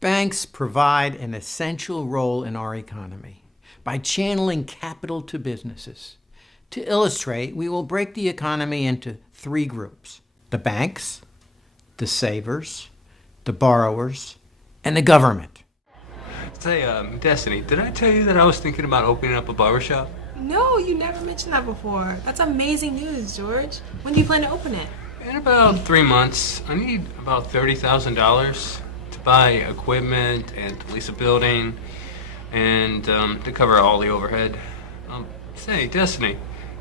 Banks provide an essential role in our economy by channeling capital to businesses. To illustrate, we will break the economy into three groups: the banks, the savers, the borrowers, and the government. Say, Destiny, did I tell you that I was thinking about opening up a barbershop? No, you never mentioned that before. That's amazing news, George. When do you plan to open it? In about 3 months. I need about $30,000 to buy equipment and to lease a building and to cover all the overhead. Say, Destiny,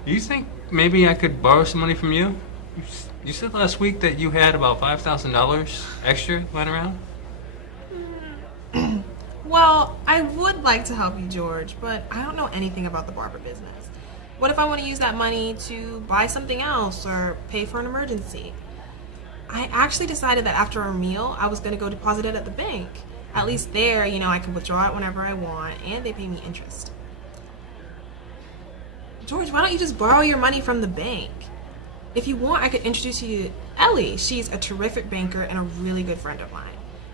do you think maybe I could borrow some money from you? You said last week that you had about $5,000 extra lying around? Well, I would like to help you, George, but I don't know anything about the barber business. What if I want to use that money to buy something else or pay for an emergency? I actually decided that after our meal, I was going to go deposit it at the bank. At least there, I can withdraw it whenever I want, and they pay me interest. George, why don't you just borrow your money from the bank? If you want, I could introduce you to Ellie. She's a terrific banker and a really good friend of mine.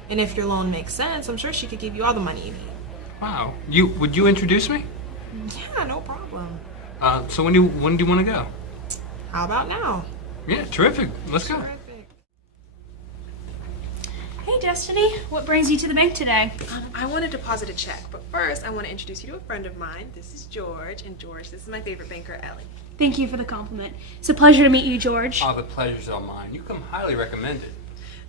And if your loan makes sense, I'm sure she could give you all the money you need. Wow. Would you introduce me? Yeah, no problem. So when do you want to go? How about now? Yeah, terrific. Let's go. Terrific. Hey, Destiny. What brings you to the bank today? I want to deposit a check, but first I want to introduce you to a friend of mine. This is George, and George, this is my favorite banker, Ellie. Thank you for the compliment. It's a pleasure to meet you, George. Oh, the pleasure's all mine. You come highly recommended.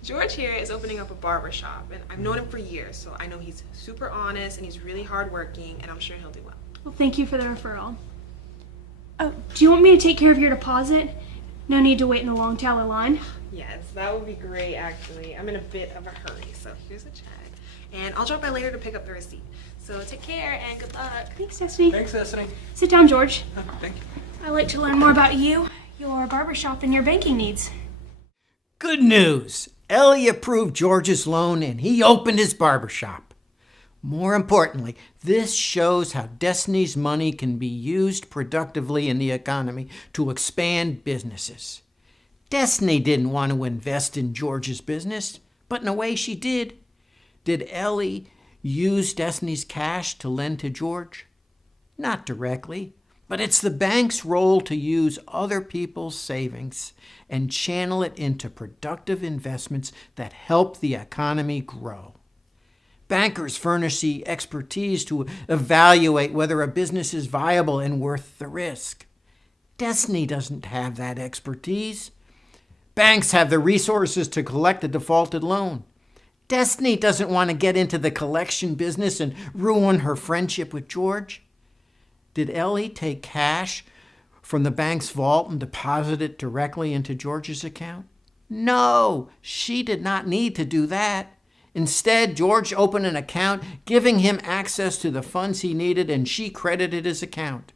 George here is opening up a barber shop, and I've known him for years, so I know he's super honest and he's really hardworking, and I'm sure he'll do well. Well, thank you for the referral. Oh, do you want me to take care of your deposit? No need to wait in the long tower line. Yes, that would be great, actually. I'm in a bit of a hurry, so here's a check, and I'll drop by later to pick up the receipt. So take care and good luck. Thanks, Destiny. Thanks, Destiny. Sit down, George. Thank you. I'd like to learn more about you, your barbershop, and your banking needs. Good news! Ellie approved George's loan and he opened his barbershop. More importantly, this shows how Destiny's money can be used productively in the economy to expand businesses. Destiny didn't want to invest in George's business, but in a way she did. Did Ellie use Destiny's cash to lend to George? Not directly, but it's the bank's role to use other people's savings and channel it into productive investments that help the economy grow. Bankers furnish the expertise to evaluate whether a business is viable and worth the risk. Destiny doesn't have that expertise. Banks have the resources to collect a defaulted loan. Destiny doesn't want to get into the collection business and ruin her friendship with George. Did Ellie take cash from the bank's vault and deposit it directly into George's account? No, she did not need to do that. Instead, George opened an account, giving him access to the funds he needed, and she credited his account.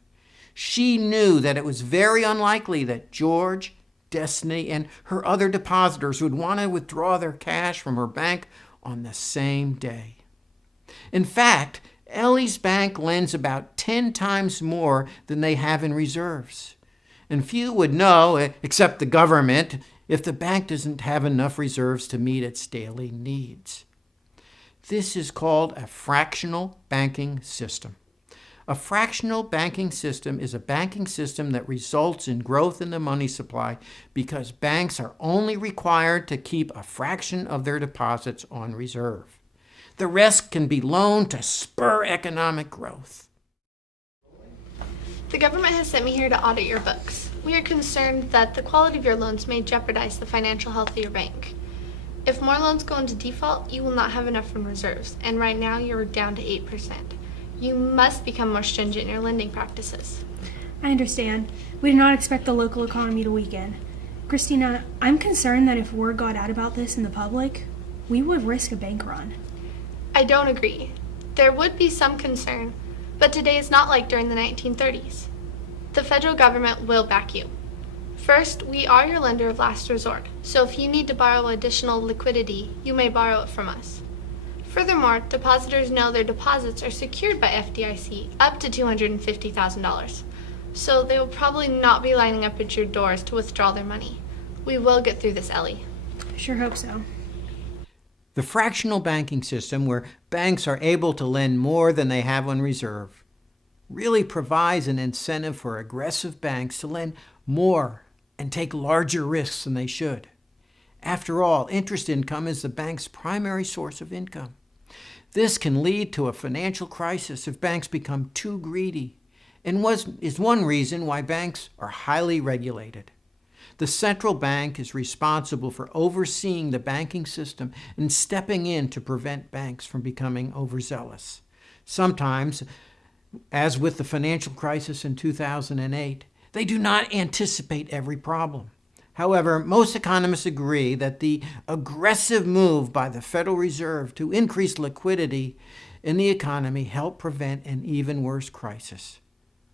She knew that it was very unlikely that George, Destiny, and her other depositors would want to withdraw their cash from her bank on the same day. In fact, Ellie's bank lends about 10 times more than they have in reserves. And few would know, except the government, if the bank doesn't have enough reserves to meet its daily needs. This is called a fractional banking system. A fractional banking system is a banking system that results in growth in the money supply because banks are only required to keep a fraction of their deposits on reserve. The rest can be loaned to spur economic growth. The government has sent me here to audit your books. We are concerned that the quality of your loans may jeopardize the financial health of your bank. If more loans go into default, you will not have enough in reserves, and right now you're down to 8%. You must become more stringent in your lending practices. I understand. We do not expect the local economy to weaken. Christina, I'm concerned that if word got out about this in the public, we would risk a bank run. I don't agree. There would be some concern, but today is not like during the 1930s. The federal government will back you. First, we are your lender of last resort, so if you need to borrow additional liquidity, you may borrow it from us. Furthermore, depositors know their deposits are secured by FDIC up to $250,000, so they will probably not be lining up at your doors to withdraw their money. We will get through this, Ellie. I sure hope so. The fractional banking system, where banks are able to lend more than they have on reserve, really provides an incentive for aggressive banks to lend more and take larger risks than they should. After all, interest income is the bank's primary source of income. This can lead to a financial crisis if banks become too greedy, and is one reason why banks are highly regulated. The central bank is responsible for overseeing the banking system and stepping in to prevent banks from becoming overzealous. Sometimes, as with the financial crisis in 2008, they do not anticipate every problem. However, most economists agree that the aggressive move by the Federal Reserve to increase liquidity in the economy helped prevent an even worse crisis.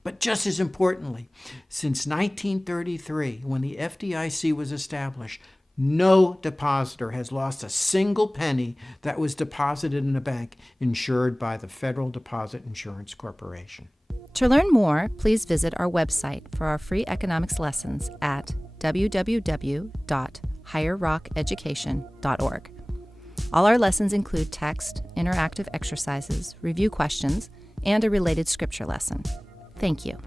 But just as importantly, since 1933, when the FDIC was established, no depositor has lost a single penny that was deposited in a bank insured by the Federal Deposit Insurance Corporation. To learn more, please visit our website for our free economics lessons at www.higherrockeducation.org. All our lessons include text, interactive exercises, review questions, and a related scripture lesson. Thank you.